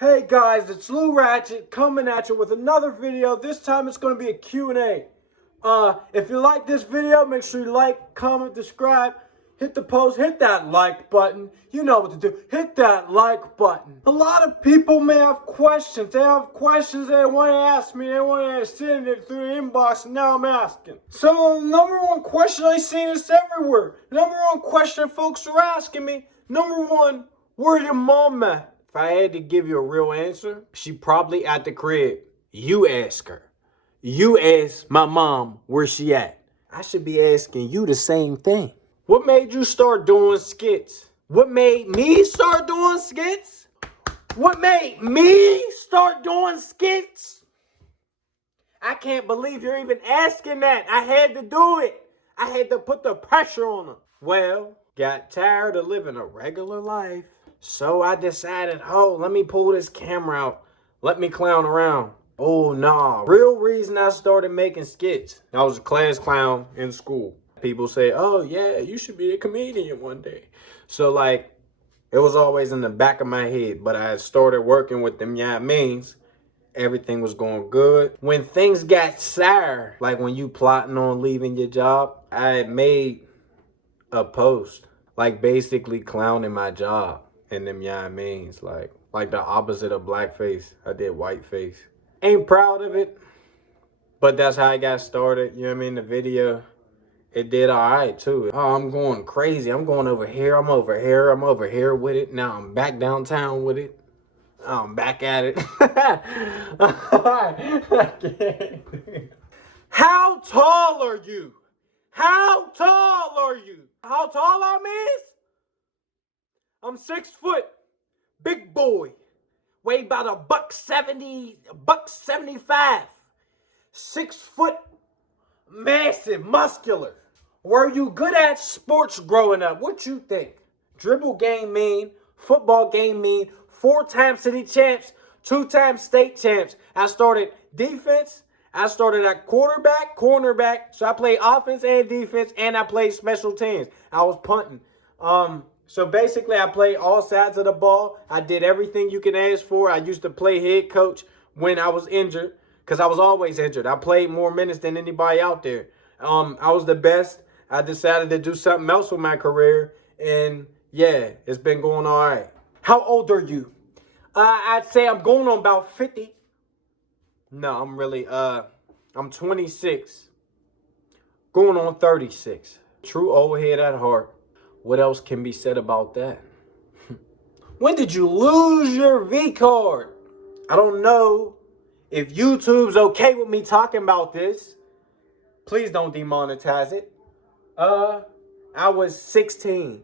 Hey guys, it's Ratchett coming at you with another video. This time it's going to be a Q&A. If you like this video, make sure you like, comment, subscribe, hit the post, hit that like button. You know what to do. Hit that like button. A lot of people may have questions. They have questions they want to ask me. They want to send it through the inbox, and now I'm asking. So, number one question I seen this everywhere. Number one question folks are asking me. Number one, where your mom at? If I had to give you a real answer, she probably at the crib. You ask her. You ask my mom where she at. I should be asking you the same thing. What made you start doing skits? What made me start doing skits? What made me start doing skits? I can't believe you're even asking that. I had to do it. I had to put the pressure on her. Well, got tired of living a regular life. So I decided, let me pull this camera out. Let me clown around. Oh, nah. Real reason I started making skits. I was a class clown in school. People say, oh, yeah, you should be a comedian one day. So, like, it was always in the back of my head. But I started working with them means. Everything was going good. When things got sour, like when you plotting on leaving your job, I made a post, like basically clowning my job. And them means like the opposite of blackface. I did whiteface. Ain't proud of it, but that's how I got started. You know what I mean? The video, it did all right too. Oh, I'm going crazy. I'm going over here. I'm over here. I'm over here with it. Now I'm back downtown with it. I'm back at it. How tall are you? How tall are you? How tall I'm is? I'm 6 foot, big boy, weigh about $170, $175, 6 foot, massive, muscular. Were you good at sports growing up? What you think? Dribble game mean, football game mean, 4-time city champs, 2-time state champs. I started defense. I started at quarterback, cornerback. So I played offense and defense, and I played special teams. I was punting. So basically, I played all sides of the ball. I did everything you can ask for. I used to play head coach when I was injured, because I was always injured. I played more minutes than anybody out there. I was the best. I decided to do something else with my career, and yeah, it's been going all right. How old are you? I'd say I'm going on about 50. No, I'm really, I'm 26. Going on 36. True old head at heart. What else can be said about that? When did you lose your V card? I don't know if YouTube's okay with me talking about this. Please don't demonetize it. I was 16.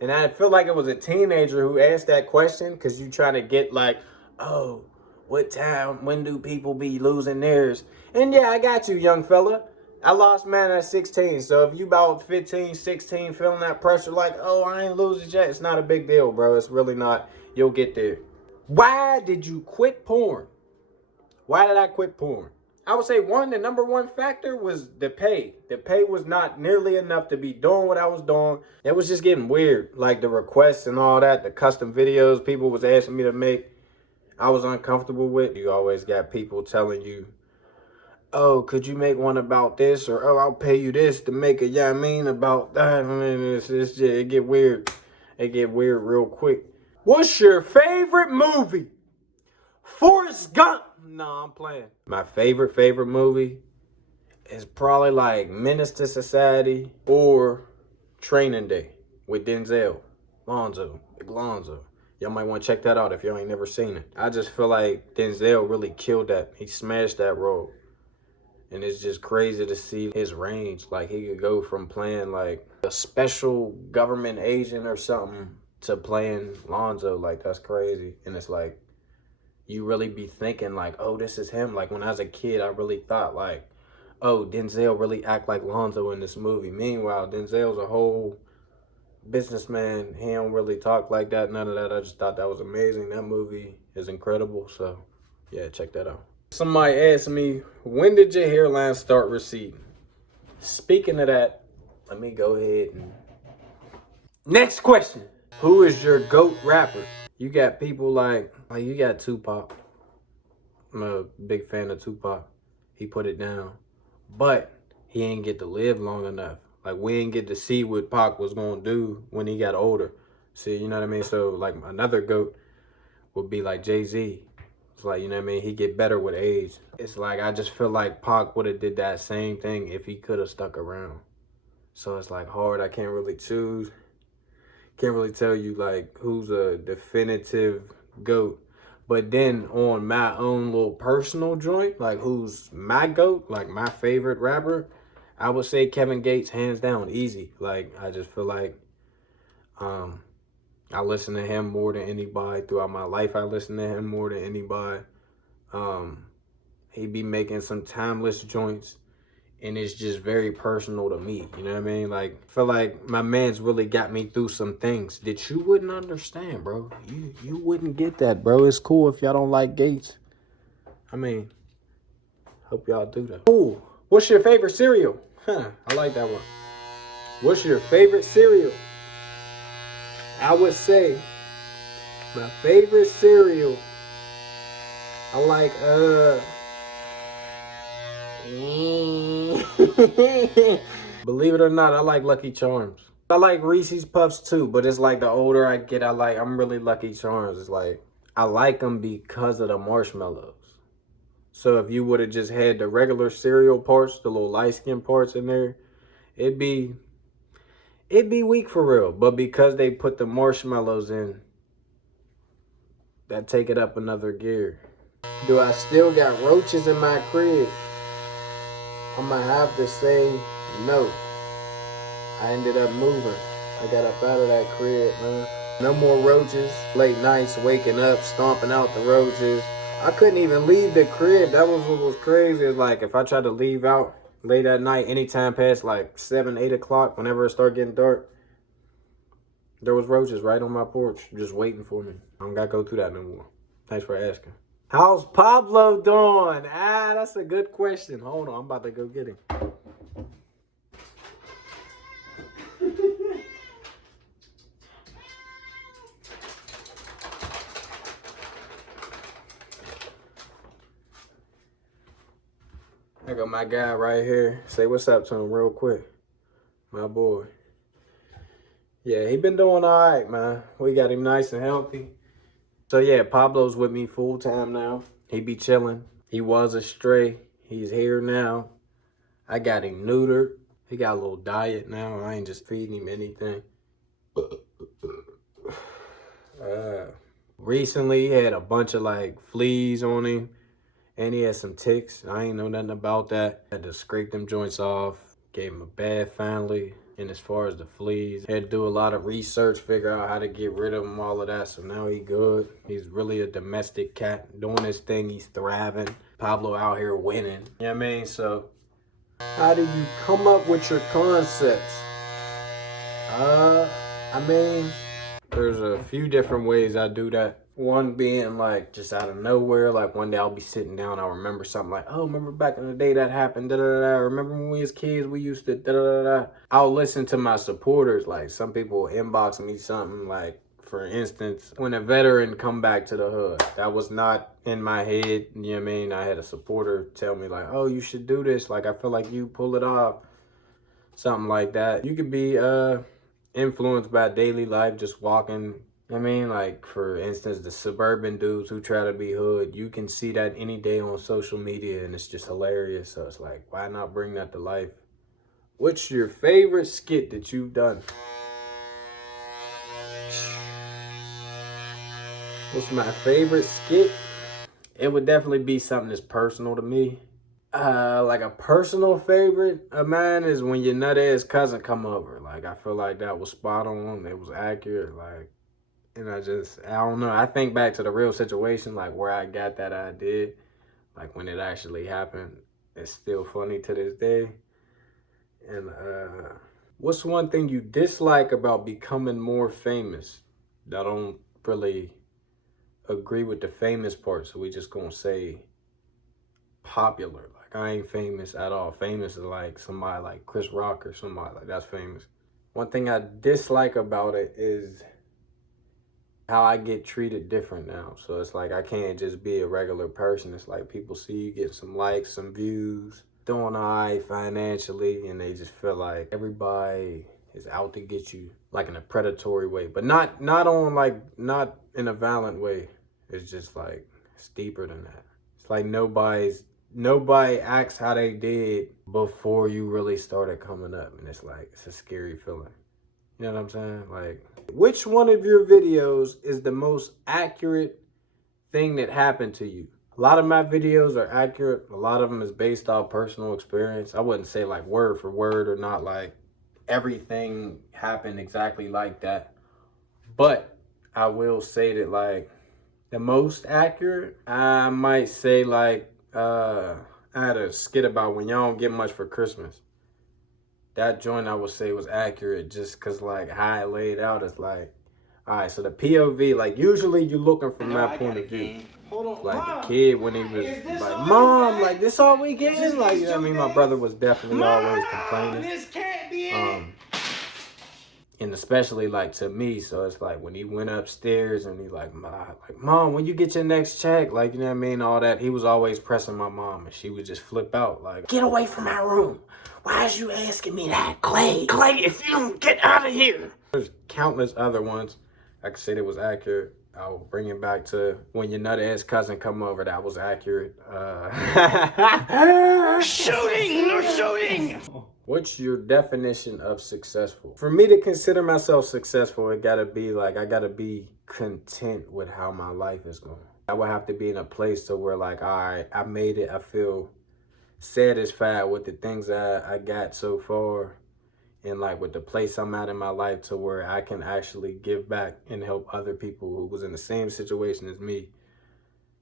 And I feel like it was a teenager who asked that question, because you trying to get like, oh, what time, when do people be losing theirs? And yeah, I got you, young fella. I lost mine at 16, so if you about 15, 16, feeling that pressure like, oh, I ain't losing yet, it's not a big deal, bro. It's really not. You'll get there. Why did you quit porn? Why did I quit porn? I would say the number one factor was the pay. The pay was not nearly enough to be doing what I was doing. It was just getting weird, like the requests and all that, the custom videos people was asking me to make. I was uncomfortable with. You always got people telling you, oh, could you make one about this? Or, oh, I'll pay you this to make it, about that. I mean, it get weird. It get weird real quick. What's your favorite movie? Forrest Gump. No, I'm playing. My favorite movie is probably like Menace to Society or Training Day with Denzel. Big Lonzo. Y'all might want to check that out if y'all ain't never seen it. I just feel like Denzel really killed that. He smashed that role. And it's just crazy to see his range. Like, he could go from playing like a special government agent or something to playing Lonzo. Like, that's crazy. And it's like, you really be thinking like, oh, this is him. Like, when I was a kid, I really thought like, oh, Denzel really act like Lonzo in this movie. Meanwhile, Denzel's a whole businessman. He don't really talk like that, none of that. I just thought that was amazing. That movie is incredible. So, yeah, check that out. Somebody asked me, when did your hairline start receding? Speaking of that, let me go ahead and... Next question. Who is your GOAT rapper? You got people like you got Tupac. I'm a big fan of Tupac. He put it down. But he ain't get to live long enough. Like, we ain't get to see what Pac was gonna do when he got older. See, you know what I mean? So, like, another GOAT would be like Jay-Z. It's like, you know what I mean? He get better with age. It's like, I just feel like Pac would have did that same thing if he could have stuck around. So it's like hard. I can't really choose. Can't really tell you like who's a definitive GOAT. But then on my own little personal joint, like who's my GOAT, like my favorite rapper, I would say Kevin Gates, hands down, easy. Like, I just feel like I listen to him more than anybody. Throughout my life, I listen to him more than anybody. He be making some timeless joints, and it's just very personal to me. You know what I mean? Like, I feel like my man's really got me through some things that you wouldn't understand, bro. You wouldn't get that, bro. It's cool if y'all don't like Gates. I mean, hope y'all do that. Ooh, what's your favorite cereal? Huh, I like that one. What's your favorite cereal? I would say my favorite cereal, I like, believe it or not, I like Lucky Charms. I like Reese's Puffs too, but it's like the older I get, I'm really Lucky Charms. It's like, I like them because of the marshmallows. So if you would have just had the regular cereal parts, the little light skin parts in there, it'd be weak for real. But because they put the marshmallows in, that take it up another gear. Do I still got roaches in my crib? I'm gonna have to say no. I ended up moving. I got up out of that crib, man. No more roaches. Late nights, waking up, stomping out the roaches. I couldn't even leave the crib. That was what was crazy. It's like if I tried to leave out late at night, anytime past like 7, 8 o'clock, whenever it started getting dark, there was roaches right on my porch just waiting for me. I don't gotta go through that no more. Thanks for asking. How's Pablo doing? That's a good question. Hold on, I'm about to go get him. I got my guy right here. Say what's up to him real quick. My boy. Yeah, he been doing all right, man. We got him nice and healthy. So yeah, Pablo's with me full time now. He be chilling. He was a stray. He's here now. I got him neutered. He got a little diet now. I ain't just feeding him anything. Recently, he had a bunch of like fleas on him. And he had some ticks. I ain't know nothing about that. Had to scrape them joints off. Gave him a bath finally. And as far as the fleas, had to do a lot of research, figure out how to get rid of them, all of that. So now he good. He's really a domestic cat. Doing his thing, he's thriving. Pablo out here winning. You know what I mean? So how do you come up with your concepts? I mean, there's a few different ways I do that. One being like just out of nowhere, like one day I'll be sitting down, I'll remember something like, oh, remember back in the day that happened, da-da-da-da. Remember when we was kids, we used to da-da-da-da. I'll listen to my supporters, like some people inbox me something like, for instance, when a veteran come back to the hood, that was not in my head, you know what I mean? I had a supporter tell me like, oh, you should do this, like I feel like you pull it off, something like that. You could be influenced by daily life, just walking. I mean, like, for instance, the suburban dudes who try to be hood, you can see that any day on social media, and it's just hilarious. So it's like, why not bring that to life? What's your favorite skit that you've done? What's my favorite skit? It would definitely be something that's personal to me. Like a personal favorite of mine is when your nut-ass cousin come over. Like, I feel like that was spot on. It was accurate. Like, and I don't know. I think back to the real situation, like where I got that idea, like when it actually happened. It's still funny to this day. And what's one thing you dislike about becoming more famous? I don't really agree with the famous part, so we just gonna say popular. Like, I ain't famous at all. Famous is like somebody like Chris Rock or somebody like that's famous. One thing I dislike about it is how I get treated different now. So it's like I can't just be a regular person. It's like people see you get some likes, some views, doing all right financially, and they just feel like everybody is out to get you, like in a predatory way, but not in a violent way. It's just like it's deeper than that. It's like nobody acts how they did before you really started coming up, and it's like it's a scary feeling. You know what I'm saying? Like, which one of your videos is the most accurate thing that happened to you? A lot of my videos are accurate. A lot of them is based off personal experience. I wouldn't say like word for word or not like everything happened exactly like that. But I will say that like the most accurate, I might say like, I had a skit about when y'all don't get much for Christmas. That joint I would say was accurate just cause like how I laid out is like, all right, so the POV, like usually you looking from my point of view. Like the kid when he was like, Mom, like this all we getting? Like, you know what I mean? My brother was definitely always complaining. And especially like to me, so it's like when he went upstairs and he like Mom, when you get your next check, like, you know what I mean, all that, he was always pressing my mom and she would just flip out like, get away from my room. Why is you asking me that? Clay, if you don't get out of here. There's countless other ones I could say that was accurate. I'll bring it back to when your nut ass cousin come over, that was accurate. Shooting! What's your definition of successful? For me to consider myself successful, it gotta be like, I gotta be content with how my life is going. I would have to be in a place to where like, all right, I made it. I feel satisfied with the things I got so far. And like with the place I'm at in my life to where I can actually give back and help other people who was in the same situation as me.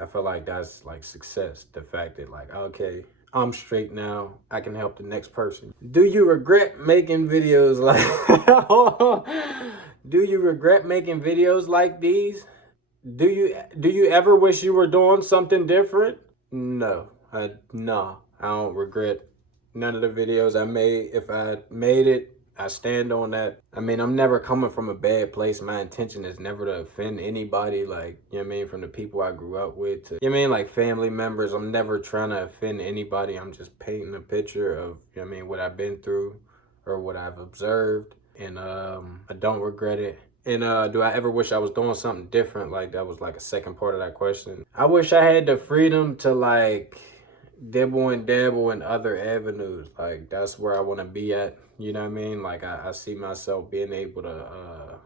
I feel like that's like success. The fact that like, okay, I'm straight now. I can help the next person. Do you regret making videos like Do you regret making videos like these? Do you ever wish you were doing something different? No. I don't regret none of the videos I made. If I made it, I stand on that. I mean, I'm never coming from a bad place. My intention is never to offend anybody, like, you know what I mean, from the people I grew up with to, you know what I mean, like family members. I'm never trying to offend anybody. I'm just painting a picture of, you know what I mean, what I've been through or what I've observed. And I don't regret it. And do I ever wish I was doing something different? Like, that was like a second part of that question. I wish I had the freedom to like dibble and dabble in other avenues. Like, that's where I want to be at. You know what I mean? Like, I see myself being able to,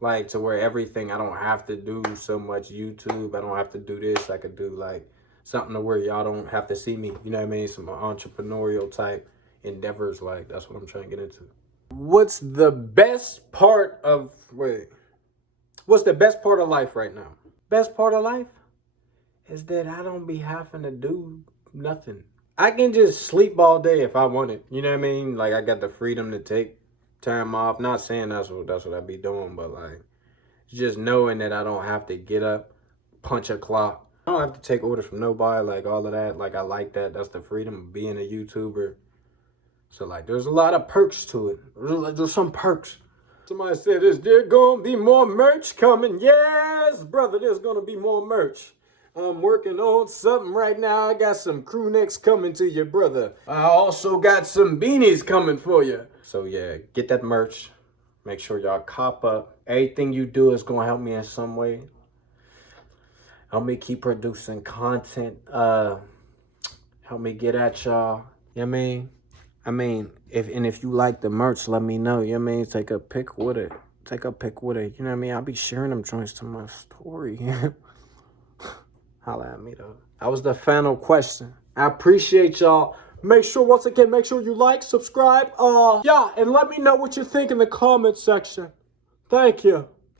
like, to where everything, I don't have to do so much YouTube. I don't have to do this. I could do, like, something to where y'all don't have to see me. You know what I mean? Some entrepreneurial type endeavors. Like, that's what I'm trying to get into. What's the best part of life right now? Best part of life is that I don't be having to do nothing. I can just sleep all day if I want it. You know what I mean? Like, I got the freedom to take time off. Not saying that's what I be doing, but like just knowing that I don't have to get up, punch a clock. I don't have to take orders from nobody, like all of that. Like, I like that. That's the freedom of being a YouTuber. So like, there's a lot of perks to it. There's some perks. Somebody said, is there gonna be more merch coming? Yes, brother, there's gonna be more merch. I'm working on something right now. I got some crew necks coming to you, brother. I also got some beanies coming for you. So yeah, get that merch. Make sure y'all cop up. Everything you do is gonna help me in some way. Help me keep producing content. Help me get at y'all. You know what I mean? If you like the merch, let me know. You know what I mean? Take a pic with it. You know what I mean? I'll be sharing them joints to my story. Holla at me though. That was the final question. I appreciate y'all. Once again, make sure you like, subscribe, and let me know what you think in the comment section. Thank you.